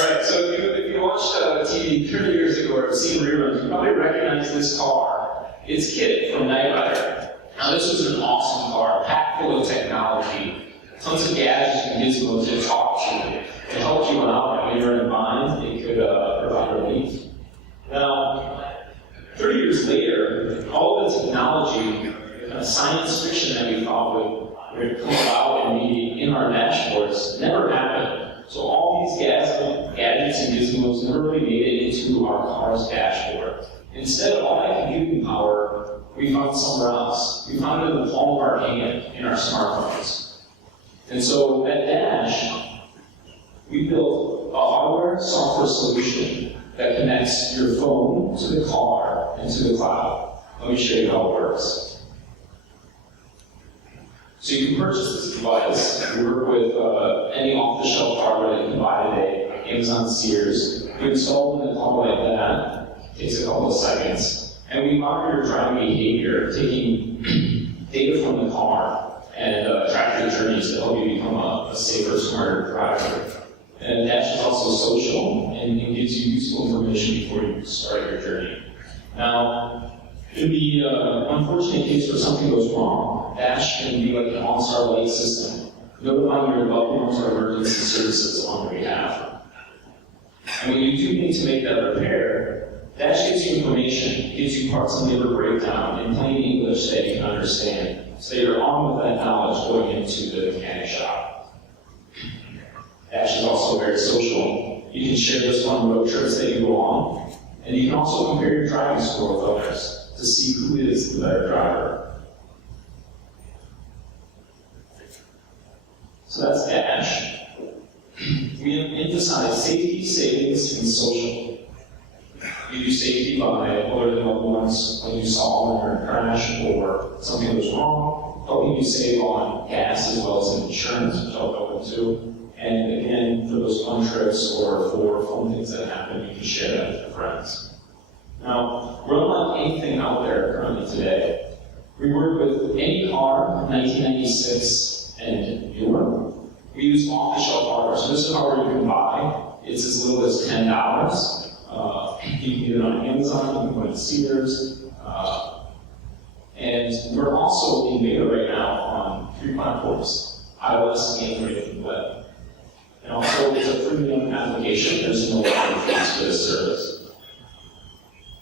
Alright, so if you watched TV 30 years ago or have seen reruns, you probably recognize this car. It's Kit from Knight Rider. Now this was an awesome car, packed full of technology, tons of gadgets and gizmos to talk to you. It helped you out when you were in a bind, it could provide relief. Now, 30 years later, all of the technology, science fiction that we thought would come about and be in our dashboards never happened. So all these gadgets and gizmos never really made it into our car's dashboard. Instead, all that computing power we found somewhere else. We found it in the palm of our hand in our smartphones. And so at Dash, we built a hardware software solution that connects your phone to the car and to the cloud. Let me show you how it works. So you can purchase this device. We work with any off-the-shelf hardware that you can buy today, Amazon, Sears. We install in a car like that. It takes a couple of seconds. And we monitor your driving behavior, taking data from the car and track your journeys to help you become a safer, smarter driver. And Dash is also social, and it gives you useful information before you start your journey. Now, in the unfortunate case where something goes wrong, Dash can be like an all-star light system, notifying your loved ones or emergency services on your behalf. And when you do need to make that repair, Dash gives you information, gives you parts and labor breakdown in plain English that you can understand, so you're armed with that knowledge going into the mechanic shop. Dash is also very social. You can share this on road trips that you go on, and you can also compare your driving score with others to see who is the better driver. So that's Dash. We emphasize safety, savings, and social. You do safety by alerting loved ones when you saw them in a crash or something was wrong, helping you save on gas as well as insurance, which I'll go into. And again, for those fun trips or for fun things that happen, you can share that with your friends. Now, we're unlike anything out there currently today. We work with any car, 1996 and newer. We use off-the-shelf hardware. So this is hardware you can buy. It's as little as $10. You can get it on Amazon, you can go to Sears. And we're also in beta right now on 3 platforms, iOS, Android, and web. And also, it's a premium application. There's no fees for this service.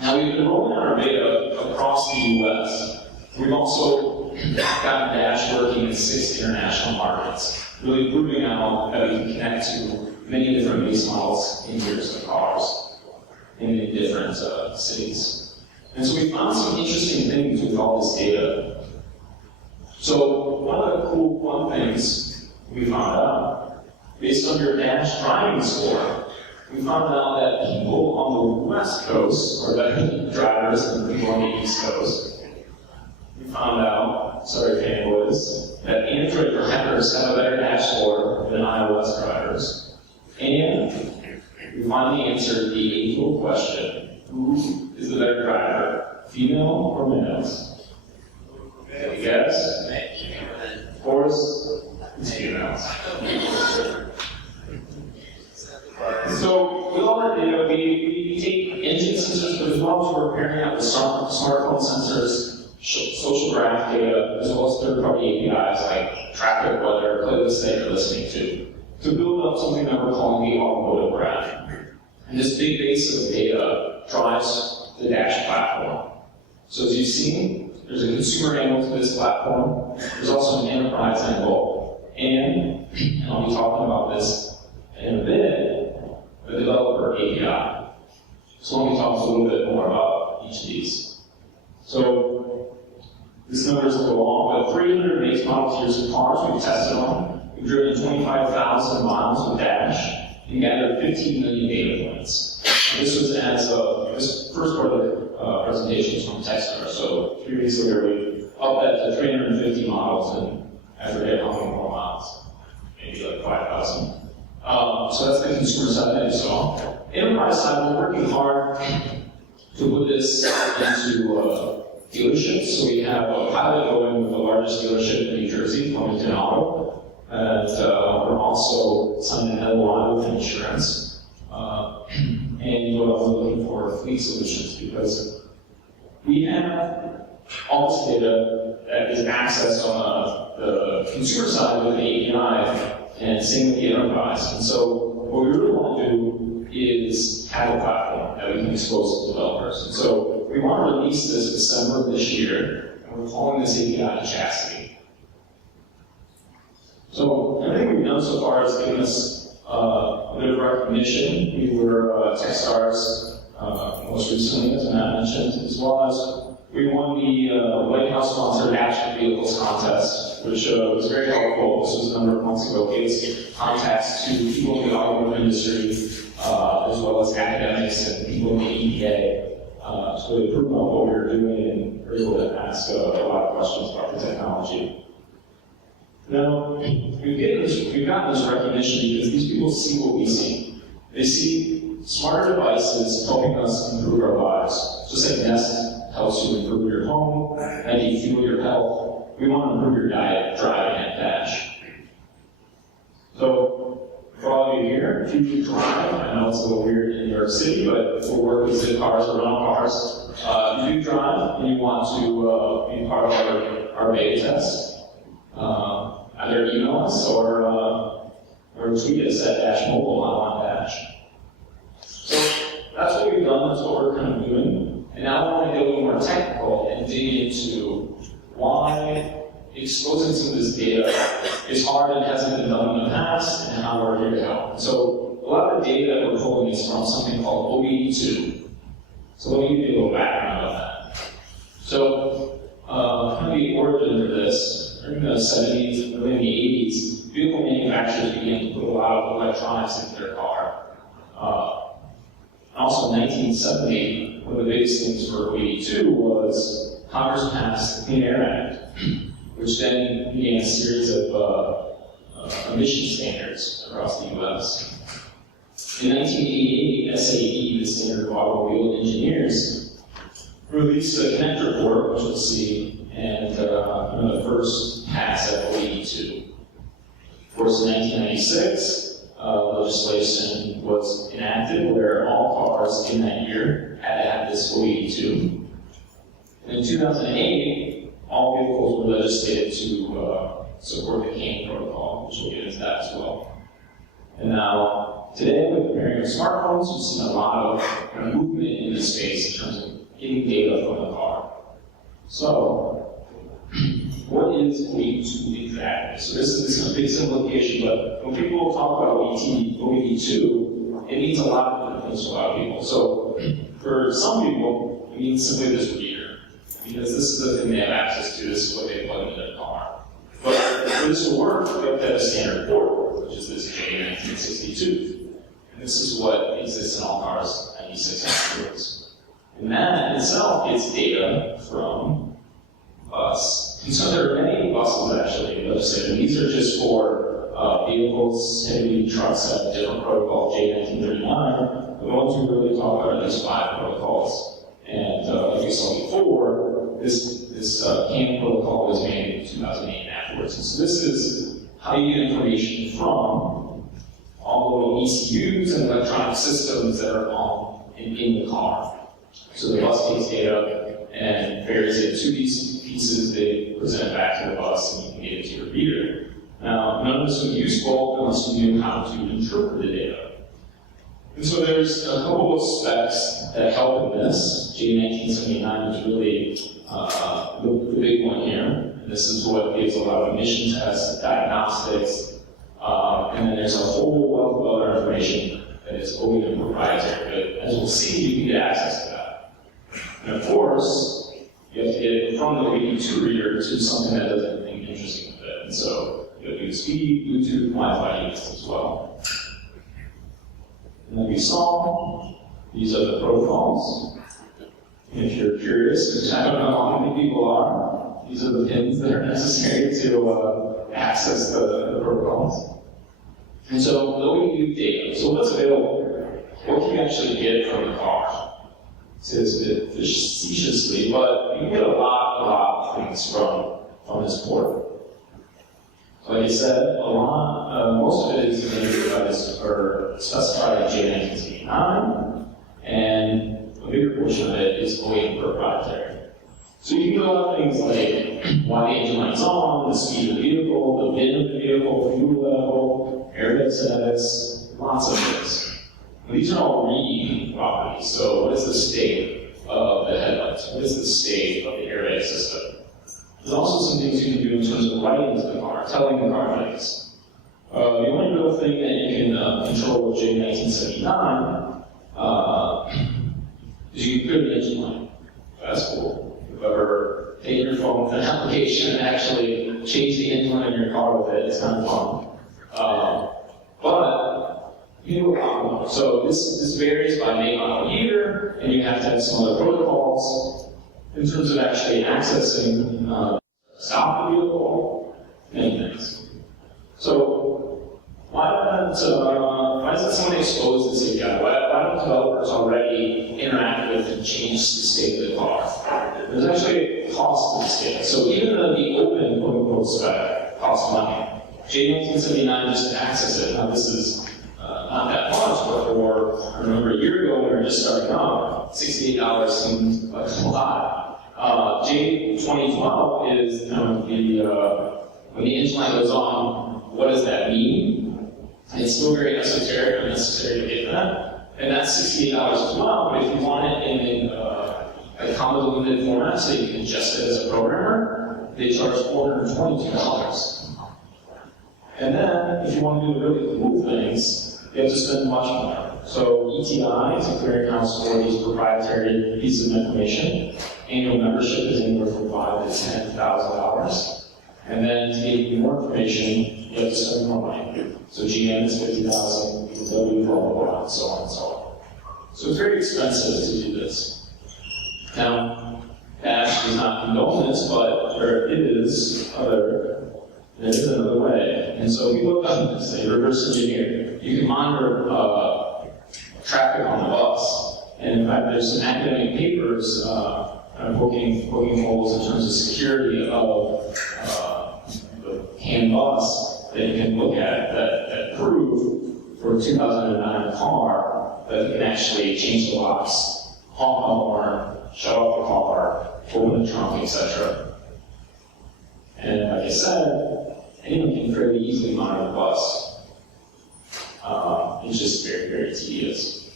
Now, we've been rolling out our beta across the US. We've also gotten Dash working in 6 international markets, really proving out that we can connect to many different base models in years of cars in many different cities. And so we found some interesting things with all this data. So one of the cool fun things we found out, based on your Dash driving score, we found out that people on the West Coast are better drivers than people on the East Coast. We found out, sorry fanboys, that Android drivers have a better Dash score than iOS drivers. And we finally answered the age-old question, who is the better driver, female or males? Can you guess? Of course, it's females. So with all that data, we take engine sensors, but as well as we're pairing up with smartphone sensors, social graph data, as well as third-party APIs like traffic, weather, playlists that you're listening to build up something that we're calling the automotive graph. And this big base of data drives the Dash platform. So as you've seen, there's a consumer angle to this platform. There's also an enterprise angle. And I'll be talking about this in a bit, the developer API. So let me talk a little bit more about each of these. So this number is a little long, but 300 makes, models, years of cars we've tested on. We've driven 25,000 miles with Dash and gathered 15 million data points. And this was as of, this first part of the presentation was from Techstars. So 3 weeks later, we upped that to 350 models, and I forget how many more miles, maybe like 5,000. So that's the consumer side that you saw. Enterprise side, we're working hard to put this into dealerships. So we have a pilot going with the largest dealership in New Jersey, Auto. And we're also signing an LOI with insurance. and what I was looking for fleet solutions, because we have all this data that is accessed on the consumer side with the API, and same with the enterprise. And so what we really want to do is have a platform that we can expose to developers. And so we want to release this December of this year, and we're calling this API Chastity. So everything we've done so far has given us a bit of recognition. We were Techstars most recently, as Matt mentioned, as well as we won the White House-sponsored Action Vehicles Contest, which was very helpful. This was a number of months ago. It gave contacts to people in the automotive industry, as well as academics and people in the EPA, to really prove out what we were doing and were able to ask a lot of questions about the technology. Now, we've gotten this recognition because these people see what we see. They see smarter devices helping us improve our lives. Just like Nest helps you improve your home, and you fuel your health. We want to improve your diet, driving at Dash. So, for all of you here, if you drive, I know it's a little weird in New York City, but for work is in cars or rental cars, if you do drive and you want to be part of our beta test, either email us or tweet us at Dash Mobile on Dash. So that's what we've done, that's what we're kind of doing. And now I want to get a little more technical and dig into why exposing some of this data is hard and hasn't been done in the past, and how we're here to help. So a lot of the data that we're pulling is from something called OBD2. So let me give you a little background on that. So kind of the origin of this, in the 70s and early in the 80s, vehicle manufacturers began to put a lot of electronics into their car. Also in 1970, one of the biggest things for OBD2 was Congress passed the Clean Air Act, which then began a series of emission standards across the US. In 1988, SAE, the Standard of Automobile Engineers, released a Connect report, which you'll see, and the first pass at OBD2. Of course, in 1996, legislation was enacted where all cars in that year had to have this OBD2. And in 2008, all vehicles were legislated to support the CAN protocol, which we'll get into that as well. And now, today, with the pairing of smartphones, we've seen a lot of movement in this space in terms of getting data from the car. So, what is OBD2 exactly? So this is a big simplification, but when people talk about OBD2, it means a lot of different things to a lot of people. So for some people, it means simply this reader, because this is the thing they have access to, this is what they plug into their car. But for this to work, we have to have a standard port, which is this J1962. And this is what exists in all cars, 96 ports. And that itself gets data from bus. And so there are many buses actually legislated. These are just for vehicles, heavy trucks have a different protocol, J1939. The ones we really talk about are these 5 protocols. And like we saw before, this CAN protocol was made in 2008 and afterwards. And so this is how you get information from all the little ECUs and electronic systems that are on in the car. So the bus takes data and varies it to these pieces, they present it back to the bus, and you can get it to your reader. Now, none of this would be useful unless you knew how to interpret the data. And so there's a couple of specs that help in this. J1979 is really the big one here. And this is what gives a lot of emission tests, diagnostics, and then there's a whole wealth of other information that is OEM proprietary. But as we'll see, you can get access to that. And of course, you have to get it from the OBD2 reader to something that does anything interesting with it. And so you have to use speed, Bluetooth, Wi-Fi units as well. And like we saw, these are the protocols. And if you're curious, which I don't know how many people are, these are the pins that are necessary to access the protocols. And so the OBD data. So what's available here? What can you actually get from the car? Says a bit facetiously, but you can get a lot of things from this port. Like I said, most of it is standardized or specified in J1979, and a bigger portion of it is OEM proprietary. So you can go out things like why the engine light's on, the speed of the vehicle, the VIN of the vehicle, fuel level, airbag status, lots of things. These are all read properties. So what is the state of the headlights? What is the state of the airbag system? There's also some things you can do in terms of writing to the car, telling the car things. The only real thing that you can control with J1979 is you can clear the engine light. That's cool. If you've ever taken your phone with an application and actually changed the engine light in your car with it, it's kind of fun. But you can do a lot more. So this varies by make, model, year, and you have to have some other protocols in terms of actually accessing, stop the vehicle, many things. So why doesn't someone expose this API? Why don't developers already interact with and change the state of the car? There's actually a cost to the state. So even the open quote-unquote spec costs money. J1979 just to access it. Now this is not that much, but for, I remember a year ago when we were just starting out, $68 seemed like a lot. J2012 is when the engine light goes on, what does that mean? It's still very esoteric and necessary to get that. And that's $68 as well, but if you want it in a comma delimited format so you can ingest it as a programmer, they charge $422. And then, if you want to do really cool things, you have to spend much more. So ETI is a clearinghouse for these proprietary pieces of information. Annual membership is anywhere from $5,000 to $10,000. And then to get even more information, you have to spend more money. So GM is $50,000, BMW, blah, blah, blah, and so on and so on. So it's very expensive to do this. Now, Dash does not condone this, but there is another way. And so people have done this. They reverse engineer. You can monitor traffic on the bus. And in fact, there's some academic papers poking holes in terms of security of the CAN bus that you can look at that prove for a 2009 car that you can actually change the locks, honk the horn, shut off the car, open the trunk, etc. And like I said, anyone can fairly easily monitor the bus. It's just very, very tedious.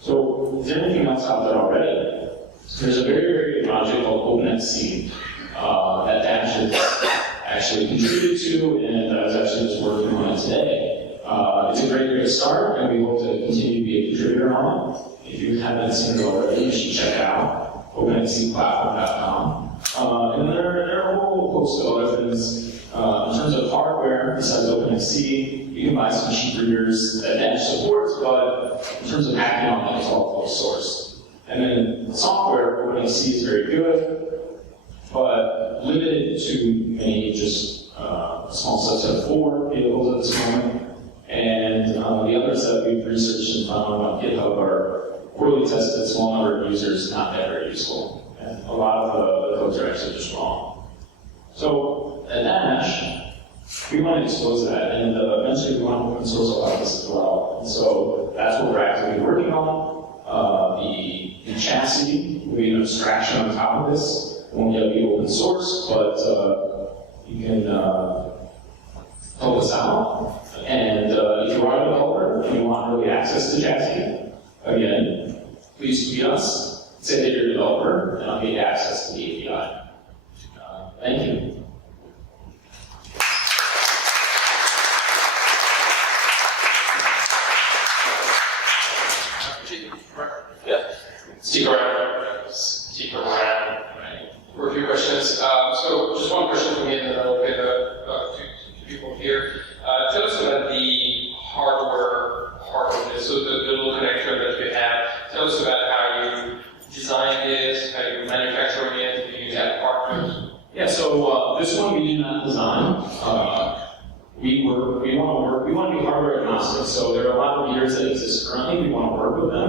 So, is there anything else out there already? There's a very, very good project called OpenXC that Dash has actually contributed to, and I was actually just working on it today. It's a great start, and we hope to continue to be a contributor on it. If you haven't seen it already, you should check it out, openxcplatform.com. And there are a whole host of other things. In terms of hardware, besides OpenXC, you can buy some cheap readers that Dash supports, but in terms of hacking on it, it's all closed source. And then the software, OpenXC is very good, but limited to maybe just a small subset of 4 vehicles at this moment. And the others that we've researched and found on GitHub are poorly tested, small number of users, not that very useful. And a lot of the codes are actually just wrong. So at Dash, we want to expose that, and eventually we want to open source a lot of this as well. And so that's what we're actively working on. The chassis will be an abstraction on top of this. It won't yet be open source, but you can help us out. And if you are a developer and you want early access to chassis, again, please tweet us, say that you're a developer, and I'll get you access to the API. Thank you. Steve Moran. For a few questions. So just one question from me, and then I'll get two people here. Tell us about the hardware part of this, so the little connector that you have. Tell us about how you designed this, how you manufacturing it, do you use that partners? Yeah, so this one we did not design. We want to be hardware agnostic, so there are a lot of readers that exist currently. We want to work with them,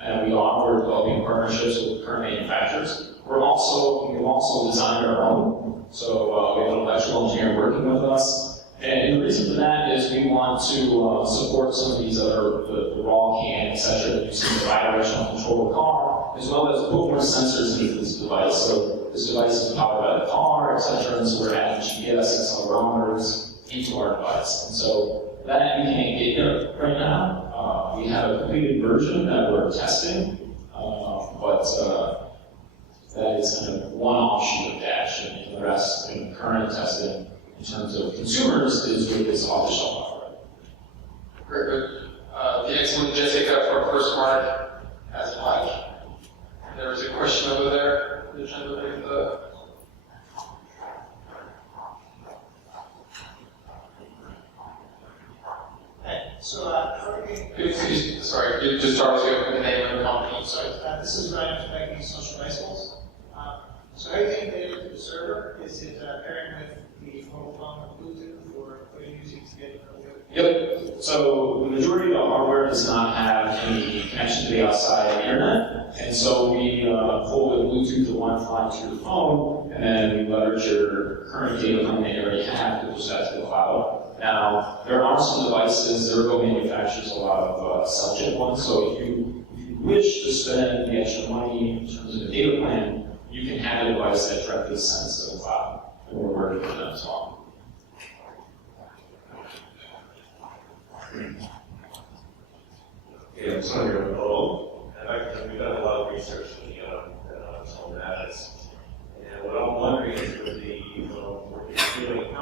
and we offer developing partners partnerships with current manufacturers. We've also designed our own. So we have an electrical engineer working with us. And the reason for that is we want to support some of these other, the raw CAN, etc., that you see in the bidirectional control of the car, as well as put more sensors into this device. So this device is powered by the car, etc., and so we're adding GPS, accelerometers into our device. And so that you can't get here right now. We have a completed version that we're testing, but that is kind of one offshoot of Dash, and the rest in current testing in terms of consumers is with this off-the-shelf hardware. Very good. The excellent Jessica from FirstMark has a mic. There was a question over there. The gentleman in the... So, how are you? Sorry, you just start with the name of the company. Sorry. This is Ryan from Making Social Bicycles. So, everything data to the server, is it pairing with the mobile phone with Bluetooth, or what are you using to get it? Yep. So the majority of the hardware does not have any connection to the outside internet, and so we pull with Bluetooth the Wi-Fi to your phone, and then we leverage your current data plan that you already have to push that to the cloud. Now, there are some devices, Zergo manufactures a lot of subject ones, so if you wish to spend the extra money in terms of the data plan, you can have a device that directly sends to the cloud, and we're working on that as well. Yeah, I'm Sonia Nicole, and we've done a lot of research on that. And what I'm wondering is with the work you're doing,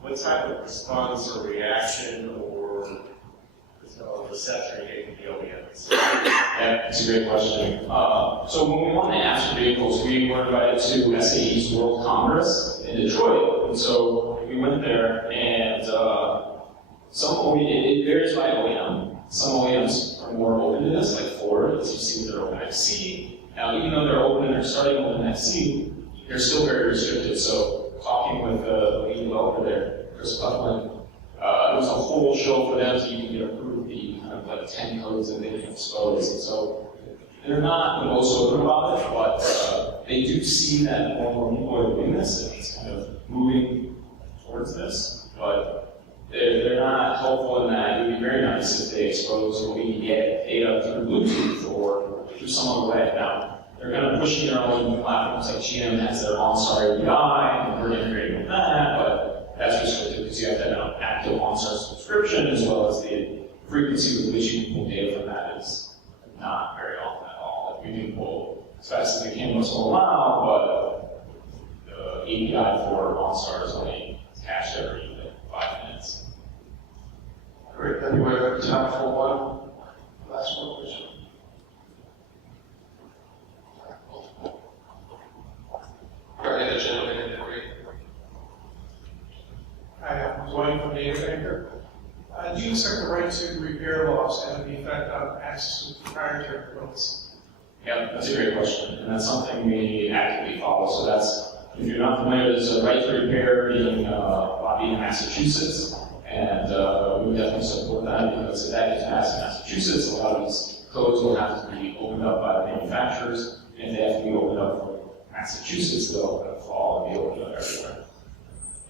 what type of response or reaction or reception are you getting from the OEMs? Yeah, that's a great question. So when we won the Astro vehicles, we were invited to SAE's World Congress in Detroit. And so we went there, and it varies by OEM. Some OEMs are more open to this, like Ford, as you see with their Open XC. Now, even though they're open and they're starting Open XC, they're still very restricted. So talking with the lead developer there, Chris Buckland, it was a whole show for them to even get approved the kind of like 10 codes that they can expose. And so they're not the most open about it, but they do see that more and more people are doing this, and it's kind of moving towards this. But they're not helpful in that. It would be very nice if they expose what we can get data through Bluetooth or through some other way. Now, they're kind of pushing their own platforms, like GM has their OnStar API, and we're integrating with that, but that's restricted because you have to have an active OnStar subscription, as well as the frequency with which you can pull data from that is not very often at all. Like, we can pull as fast as the cameras will allow, but the API for OnStar is only cached every 5 minutes. Great. Then we have time for one last one question. Go ahead, the gentleman in the green. Hi, I'm Dwayne from Data Banker. Do you assert the right to repair loss and the effect on access to proprietary codes? Yeah, that's a great question, and that's something we actively follow. So that's, if you're not familiar, there's a right to repair being lobbied in Massachusetts, and we would definitely support that, because if that gets passed in Massachusetts, a lot of these codes will have to be opened up by the manufacturers, and they have to be opened up for Massachusetts, they'll kind of fall and be opened up everywhere.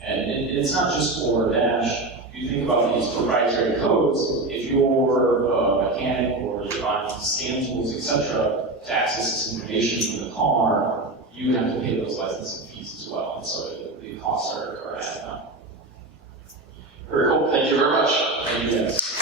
And it's not just for Dash. If you think about these proprietary codes, if you're a mechanic or you're buying scan tools, etc., to access this information from the car, you have to pay those licensing fees as well. And so the costs are added up. Very cool. Thank you very much. Thank you guys.